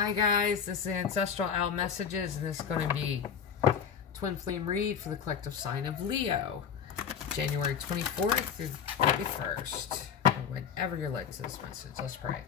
Hi guys, this is Ancestral Owl Messages, and this is going to be Twin Flame Read for the collective sign of Leo, January 24th through 31st, or whenever you're led to this message. Let's pray.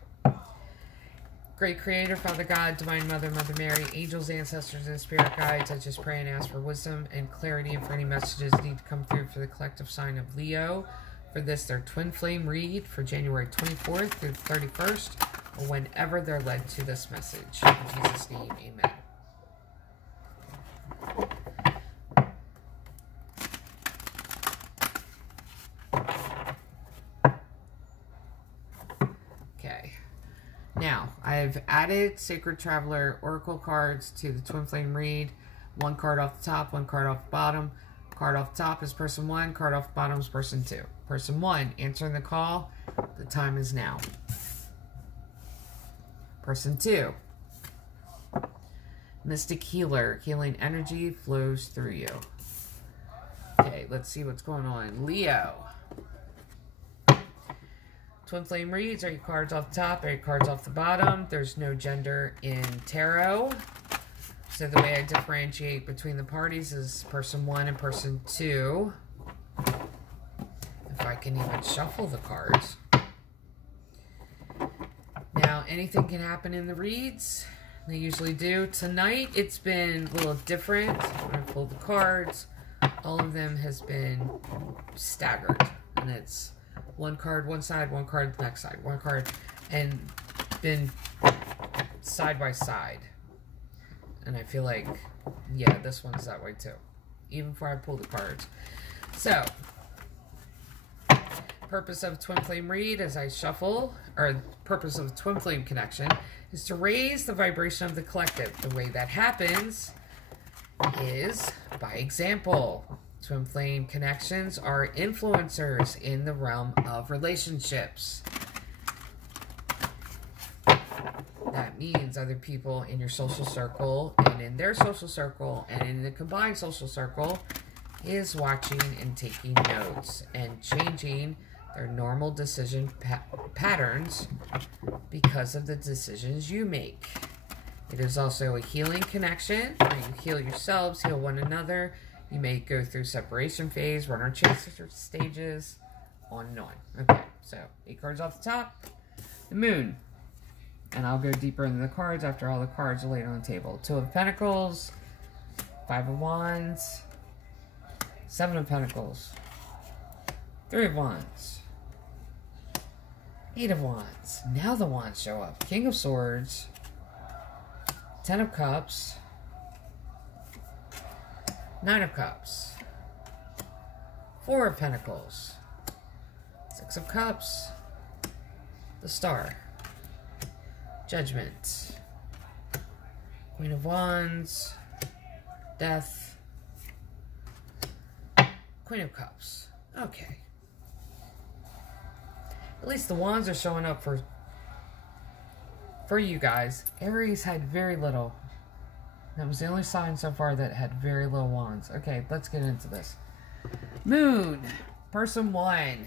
Great Creator, Father God, Divine Mother, Mother Mary, angels, ancestors, and spirit guides, I just pray and ask for wisdom and clarity and for any messages that need to come through for the collective sign of Leo. For this, their Twin Flame Read for January 24th through 31st, or whenever they're led to this message. In Jesus' name, amen. Okay. Now, I've added Sacred Traveler Oracle cards to the Twin Flame Read. One card off the top, one card off the bottom. Card off the top is person 1, card off the bottom is person 2. Person 1, answering the call. The time is now. Person 2, Mystic Healer. Healing energy flows through you. Okay, let's see what's going on. Leo. Twin Flame Reads. Are your cards off the top? Are your cards off the bottom? There's no gender in tarot. So the way I differentiate between the parties is person 1 and person 2. If I can even shuffle the cards. Now, anything can happen in the reads. They usually do. Tonight, it's been a little different. When I pulled the cards, all of them has been staggered. And it's one card one side, one card the next side, one card, and been side by side. And I feel like, yeah, this one's that way too. Even before I pull the cards. So, purpose of Twin Flame Read as I shuffle, or purpose of Twin Flame Connection, is to raise the vibration of the collective. The way that happens is by example. Twin Flame Connections are influencers in the realm of relationships. That means other people in your social circle and in their social circle and in the combined social circle is watching and taking notes and changing their normal decision patterns because of the decisions you make. It is also a healing connection where you heal yourselves, heal one another. You may go through separation phase, runner chaser stages, on and on. Okay, so 8 cards off the top. The Moon. And I'll go deeper into the cards after all the cards are laid on the table. 2 of Pentacles, 5 of Wands, 7 of Pentacles, 3 of Wands, 8 of Wands. Now the Wands show up. King of Swords, 10 of Cups, 9 of Cups, 4 of Pentacles, 6 of Cups, the Star, Judgment, Queen of Wands, Death, Queen of Cups. Okay. At least the wands are showing up for you guys. Aries had very little. That was the only sign so far that had very little wands. Okay, let's get into this. Moon. Person 1.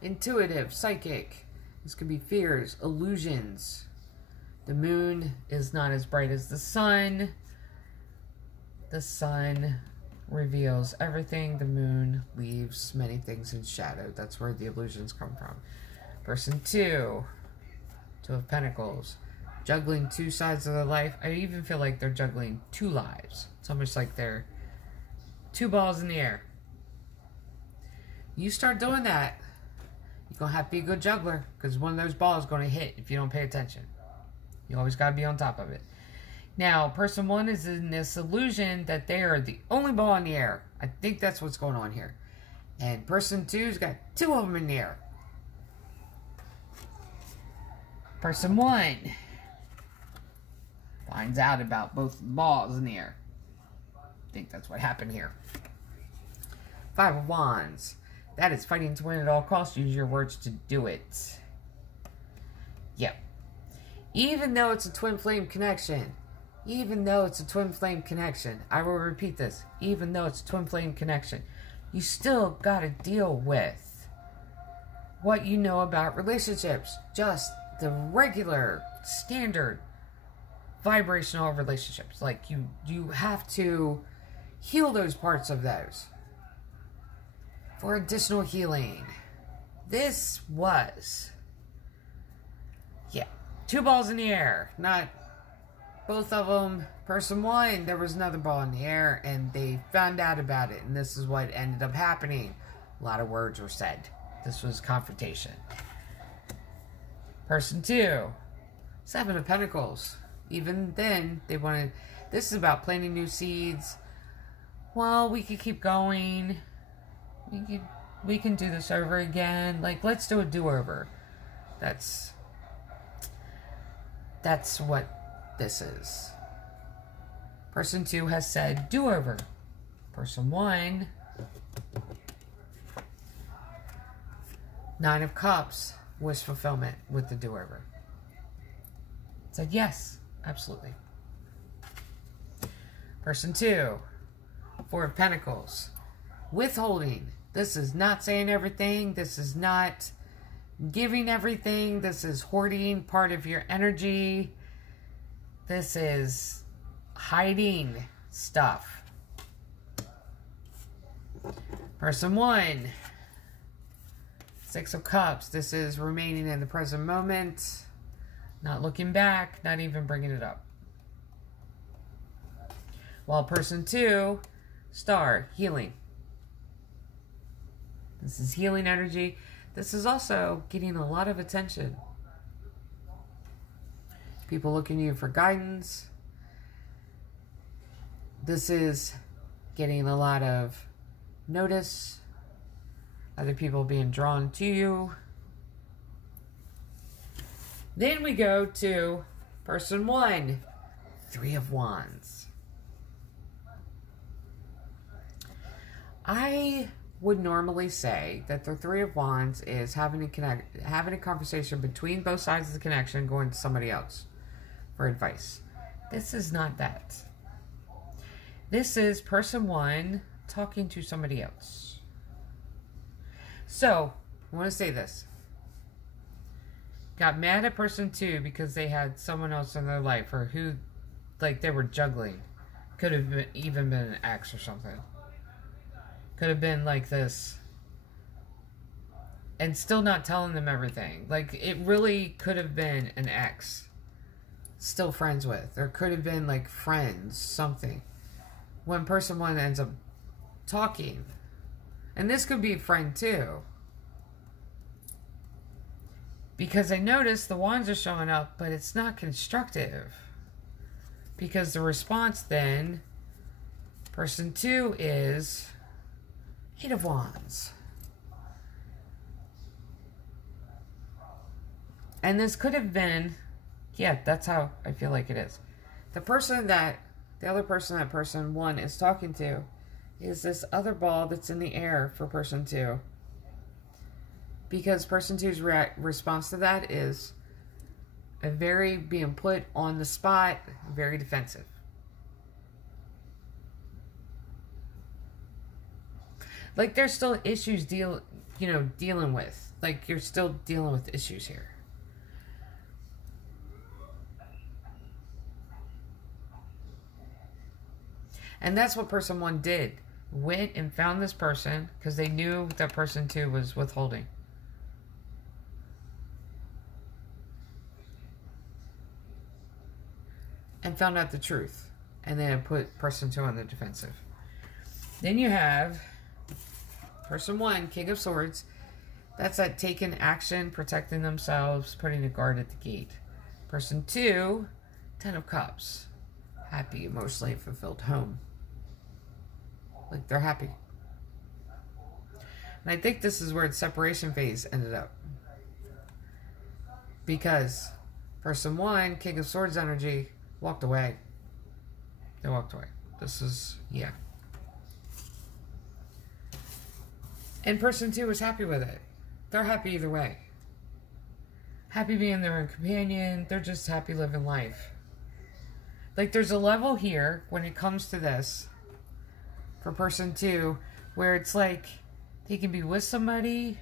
Intuitive, psychic. This could be fears, illusions. The moon is not as bright as the sun. The sun reveals everything. The moon leaves many things in shadow. That's where the illusions come from. Person 2. 2 of Pentacles. Juggling 2 sides of their life. I even feel like they're juggling 2 lives. It's almost like they're 2 balls in the air. You start doing that, you're going to have to be a good juggler, because one of those balls is going to hit if you don't pay attention. You always got to be on top of it. Now, person 1 is in this illusion that they are the only ball in the air. I think that's what's going on here. And person 2's got 2 of them in the air. Person 1 finds out about both balls in the air. I think that's what happened here. 5 of Wands. That is fighting to win at all costs. Use your words to do it. Yep. Even though it's a twin flame connection, I will repeat this, even though it's a twin flame connection, you still got to deal with what you know about relationships. Just the regular, standard vibrational relationships. Like you have to heal those parts of those for additional healing. This was, yeah, 2 balls in the air, not both of them. Person 1, there was another ball in the air, and they found out about it, and this is what ended up happening. A lot of words were said. This was confrontation. Person 2, 7 of Pentacles. Even then, they wanted, this is about planting new seeds. Well, we could keep going. We can do this over again. Like, let's do a do-over. That's what this is. Person 2 has said do-over. Person 1, 9 of Cups, wish fulfillment with the do-over. Said yes, absolutely. Person 2, 4 of Pentacles, withholding. This is not saying everything. This is not giving everything. This is hoarding part of your energy. This is hiding stuff. Person 1, 6 of Cups. This is remaining in the present moment. Not looking back. Not even bringing it up. While person 2, Star, healing. This is healing energy. This is also getting a lot of attention. People looking to you for guidance. This is getting a lot of notice. Other people being drawn to you. Then we go to person 1, 3 of Wands. I would normally say that the 3 of Wands is having a conversation between both sides of the connection, going to somebody else for advice. This is not that. This is person 1 talking to somebody else. So, I want to say this. Got mad at person 2 because they had someone else in their life, or who, like, they were juggling. Could have even been an ex or something. Could have been like this. And still not telling them everything. Like, it really could have been an ex. Still friends with. Or could have been, like, friends. Something. When person 1 ends up talking. And this could be a friend too. Because I notice the wands are showing up, but it's not constructive. Because the response then, person 2 is 8 of Wands. And this could have been, yeah, that's how I feel like it is. The other person that person 1 is talking to is this other ball that's in the air for person 2. Because person 2's response to that is a very being put on the spot, very defensive. Like, there's still issues dealing with. Like, you're still dealing with issues here. And that's what person 1 did. Went and found this person because they knew that person 2 was withholding. And found out the truth. And then put person 2 on the defensive. Then you have person 1, King of Swords. That's that taking action, protecting themselves, putting a guard at the gate. Person 2, 10 of Cups. Happy, emotionally fulfilled home. Like, they're happy. And I think this is where the separation phase ended up. Because person 1, King of Swords energy, walked away. They walked away. This is, yeah. And person 2 was happy with it. They're happy either way. Happy being their own companion. They're just happy living life. Like, there's a level here when it comes to this for person 2 where it's like they can be with somebody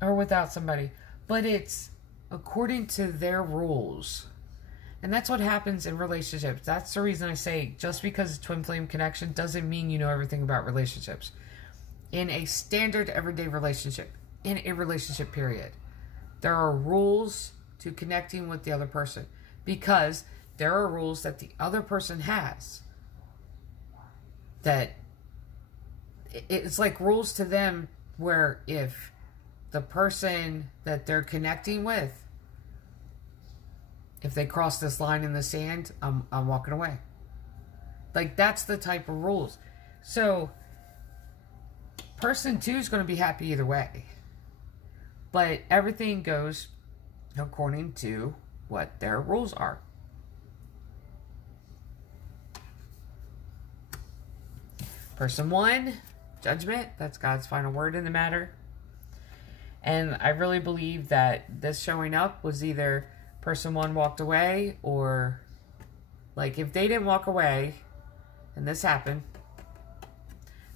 or without somebody. But it's according to their rules. And that's what happens in relationships. That's the reason I say just because it's twin flame connection doesn't mean you know everything about relationships. In a standard everyday relationship, in a relationship period, there are rules to connecting with the other person because there are rules that the other person has that it's like rules to them where if the person that they're connecting with, if they cross this line in the sand, I'm walking away. Like, that's the type of rules. So, person 2 is going to be happy either way. But everything goes according to what their rules are. Person 1, judgment. That's God's final word in the matter. And I really believe that this showing up was either person 1 walked away, or like if they didn't walk away and this happened,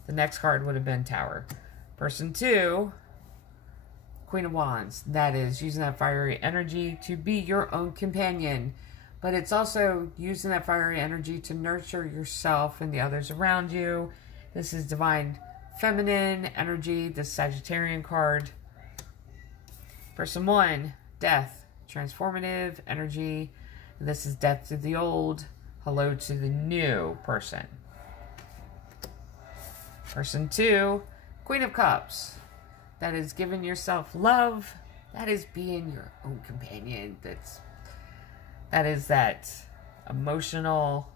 the next card would have been Tower. Person 2, Queen of Wands. That is using that fiery energy to be your own companion, but it's also using that fiery energy to nurture yourself and the others around you. This is divine feminine energy, the Sagittarian card. Person 1, Death. Transformative energy. This is death to the old, hello to the new person. Person 2, Queen of Cups. That is giving yourself love. That is being your own companion. That is that emotional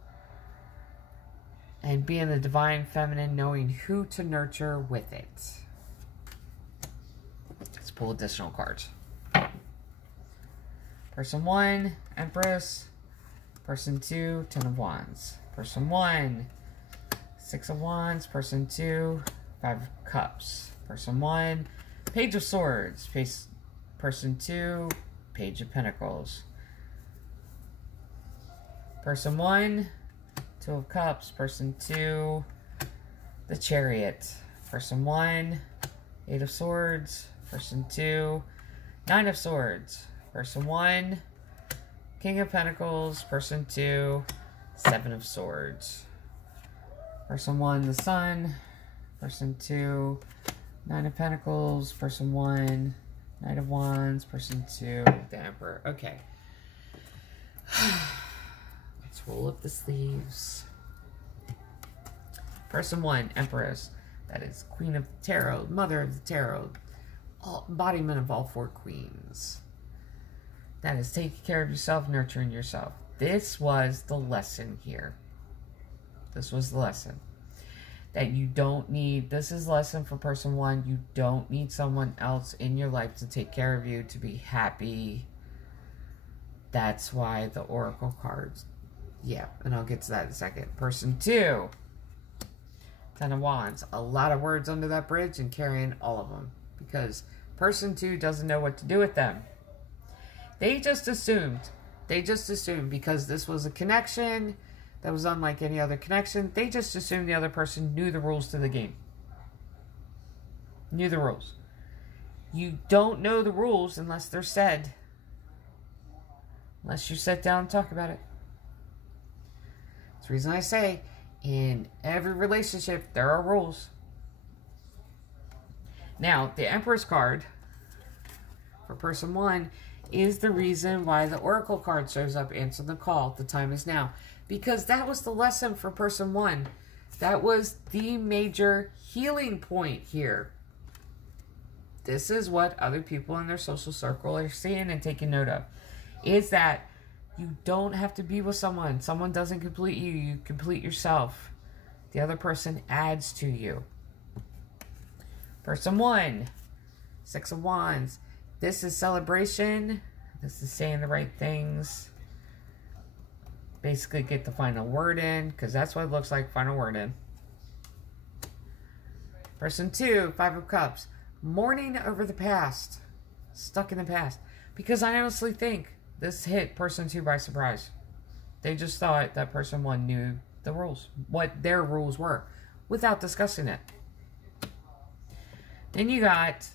and being the divine feminine, knowing who to nurture with it. Let's pull additional cards. Person 1, Empress. Person 2, Ten of Wands. Person 1, Six of Wands. Person 2, Five of Cups. Person 1, Page of Swords. Person 2, Page of Pentacles. Person 1, Two of Cups. Person 2, the Chariot. Person 1, Eight of Swords. Person 2, Nine of Swords. Person 1, King of Pentacles. Person 2, Seven of Swords. Person 1, the Sun. Person 2, Nine of Pentacles. Person 1, Knight of Wands. Person 2, the Emperor. Okay. Let's roll up the sleeves. Person 1, Empress. That is Queen of Tarot, Mother of the Tarot. Embodiment of all 4 queens. That is taking care of yourself, nurturing yourself. This was the lesson here. This was the lesson. That you don't need, this is lesson for person 1, you don't need someone else in your life to take care of you to be happy. That's why the Oracle cards, yeah, and I'll get to that in a second. Person 2, Ten of Wands. A lot of words under that bridge and carrying all of them. Because person 2 doesn't know what to do with them. They just assumed because this was a connection that was unlike any other connection, they just assumed the other person knew the rules to the game. Knew the rules. You don't know the rules unless they're said. Unless you sit down and talk about it. That's the reason I say, in every relationship, there are rules. Now, the Empress card for person 1 is the reason why the Oracle card shows up. Answer the call. The time is now. Because that was the lesson for person 1. That was the major healing point here. This is what other people in their social circle are seeing and taking note of. Is that you don't have to be with someone. Someone doesn't complete you. You complete yourself. The other person adds to you. Person 1, Six of Wands. This is celebration. This is saying the right things. Basically get the final word in, because that's what it looks like, final word in. Person 2, Five of Cups. Mourning over the past. Stuck in the past. Because I honestly think this hit person 2 by surprise. They just thought that person 1 knew the rules. What their rules were. Without discussing it. Then you got,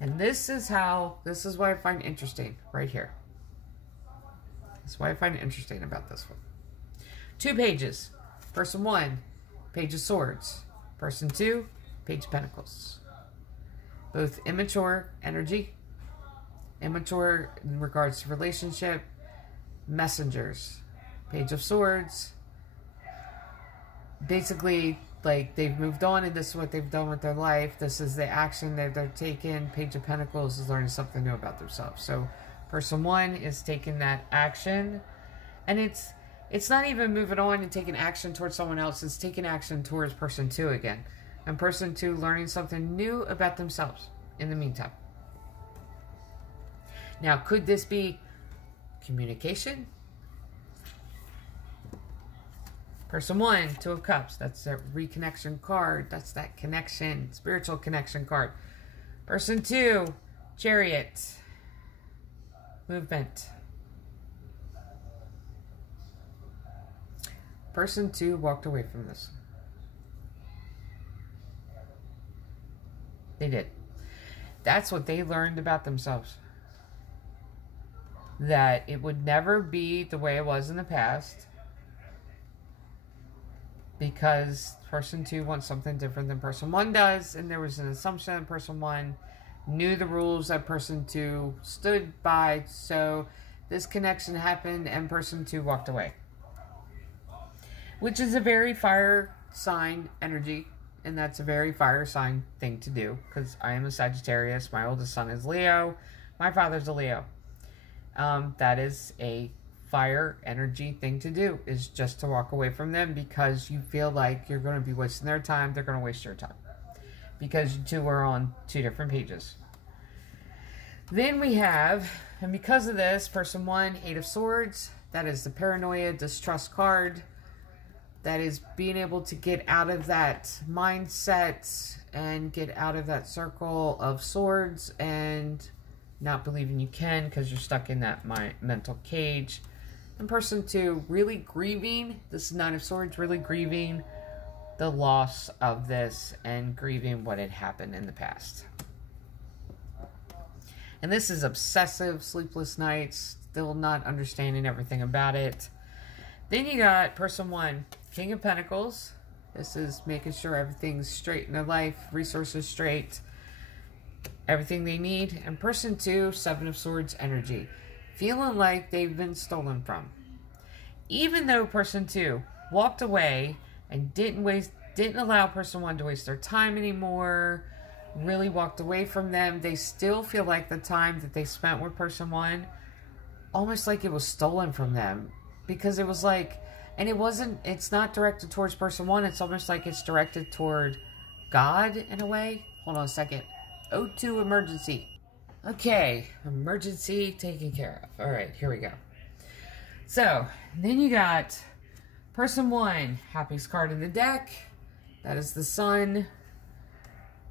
and this is what I find interesting right here. That's why I find it interesting about this one. 2 pages. Person 1, Page of Swords. Person 2, Page of Pentacles. Both immature energy. Immature in regards to relationship. Messengers. Page of Swords. Basically, like, they've moved on and this is what they've done with their life. This is the action that they're taking. Page of Pentacles is learning something new about themselves. So person 1 is taking that action. And it's not even moving on and taking action towards someone else. It's taking action towards person 2 again. And person 2 learning something new about themselves in the meantime. Now, could this be communication? Person 1, 2 of Cups. That's a reconnection card. That's that connection, spiritual connection card. Person 2, Chariot. Movement. Person 2 walked away from this. They did. That's what they learned about themselves. That it would never be the way it was in the past. Because person 2 wants something different than person 1 does. And there was an assumption that person 1 knew the rules that person 2 stood by. So this connection happened and person 2 walked away. Which is a very fire sign energy. And that's a very fire sign thing to do. Because I am a Sagittarius. My oldest son is Leo. My father's a Leo. That is a fire energy thing to do, is just to walk away from them because you feel like you're going to be wasting their time. They're going to waste your time because you two are on 2 different pages. Then we have, and because of this, person 1, 8 of Swords. That is the paranoia, distrust card. That is being able to get out of that mindset and get out of that circle of swords and not believing you can because you're stuck in that mental cage. And person 2, really grieving, this is 9 of Swords, really grieving the loss of this and grieving what had happened in the past. And this is obsessive, sleepless nights, still not understanding everything about it. Then you got person 1, King of Pentacles. This is making sure everything's straight in their life, resources straight, everything they need. And person 2, 7 of Swords energy. Feeling like they've been stolen from. Even though person 2 walked away and didn't allow person 1 to waste their time anymore, really walked away from them, they still feel like the time that they spent with person 1, almost like it was stolen from them. Because it was like, and it's not directed towards person 1, it's almost like it's directed toward God in a way. Hold on a second. O2 emergency. Okay, emergency taken care of. All right, here we go. So, then you got person 1, happiest card in the deck. That is the Sun.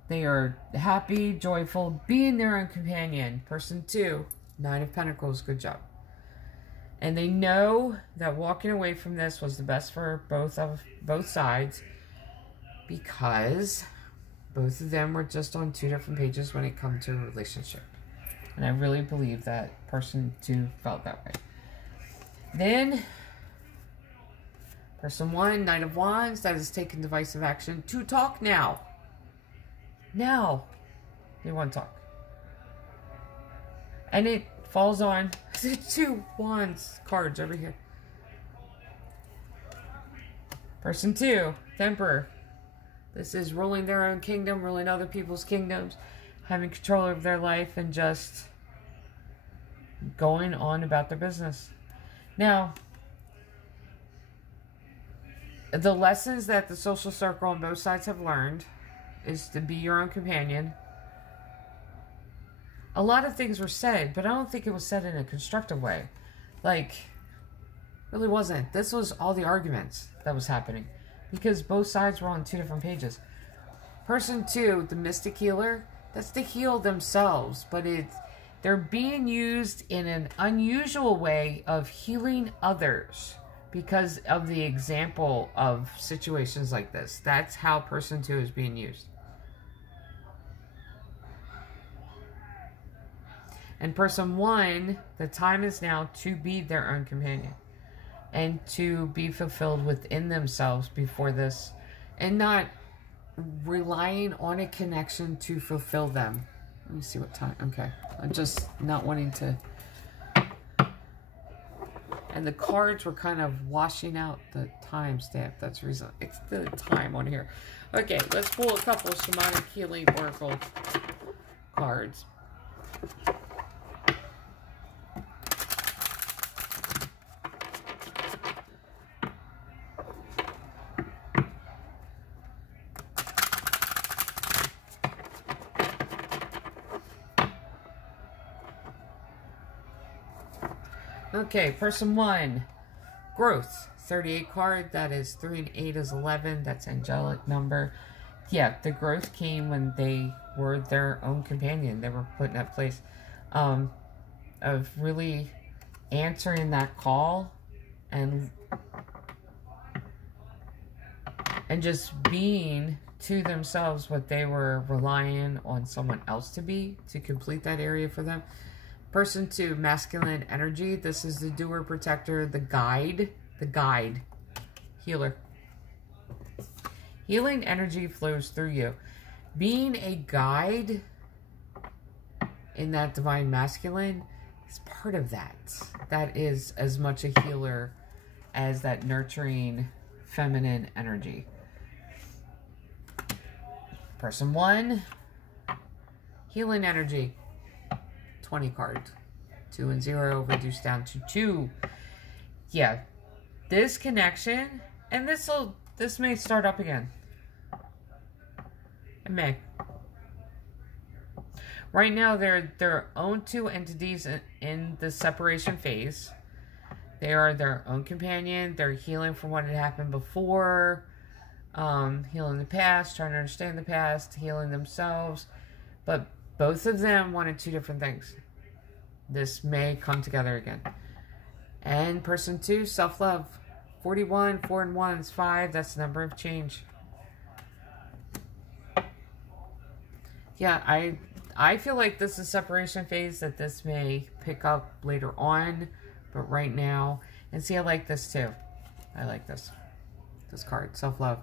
They are happy, joyful, being their own companion. Person 2, 9 of Pentacles, good job. And they know that walking away from this was the best for both sides because both of them were just on 2 different pages when it comes to a relationship. And I really believe that person 2 felt that way. Then, person 1, Knight of Wands, that is taking divisive action to talk now. Now, they want to talk. And it falls on the 2 Wands cards over here. Person 2, Emperor. This is ruling their own kingdom, ruling other people's kingdoms, having control over their life, and just going on about their business. Now, the lessons that the social circle on both sides have learned is to be your own companion. A lot of things were said, but I don't think it was said in a constructive way. Like, really wasn't. This was all the arguments that was happening. Because both sides were on 2 different pages. Person 2, the Mystic Healer, that's to heal themselves. But they're being used in an unusual way of healing others. Because of the example of situations like this. That's how person 2 is being used. And person 1, the time is now to be their own companion and to be fulfilled within themselves before this, and not relying on a connection to fulfill them. Let me see what time. Okay. I'm just not wanting to. And the cards were kind of washing out the timestamp. That's the reason. It's the time on here. Okay, let's pull a couple shamanic healing oracle cards. Okay, person 1, growth, 38 card, that is 3 and 8 is 11, that's angelic number. Yeah, the growth came when they were their own companion. They were put in that place of really answering that call and just being to themselves what they were relying on someone else to be to complete that area for them. Person 2, masculine energy. This is the doer, protector, the guide, healer. Healing energy flows through you. Being a guide in that divine masculine is part of that. That is as much a healer as that nurturing feminine energy. Person 1, healing energy. 20 cards. 2 and 0 reduced down to 2. Yeah. This connection, and this may start up again. It may. Right now, they're their own 2 entities in the separation phase. They are their own companion. They're healing from what had happened before. Healing the past, trying to understand the past, healing themselves. But both of them wanted 2 different things. This may come together again. And person 2, self-love. 41, 4 and 1 is 5. That's the number of change. Yeah, I feel like this is separation phase, that this may pick up later on. But right now, and see, I like this too. I like this card, self-love.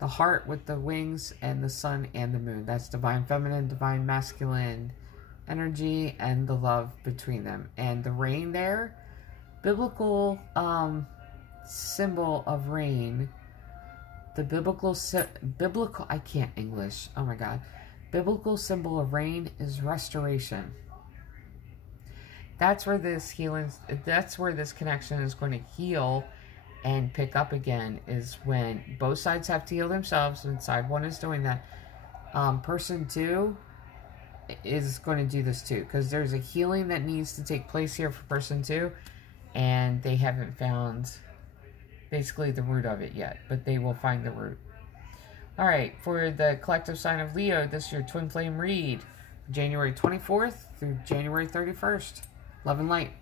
The heart with the wings and the sun and the moon. That's divine feminine, divine masculine energy, and the love between them. And the rain there, biblical symbol of rain. The biblical, I can't English. Oh my God. Biblical symbol of rain is restoration. That's where this healing, that's where this connection is going to heal and pick up again, is when both sides have to heal themselves, and side 1 is doing that. Person 2 is going to do this too, because there's a healing that needs to take place here for person 2, and they haven't found basically the root of it yet, but they will find the root. All right, for the collective sign of Leo, this is your twin flame read, January 24th through January 31st. Love and light.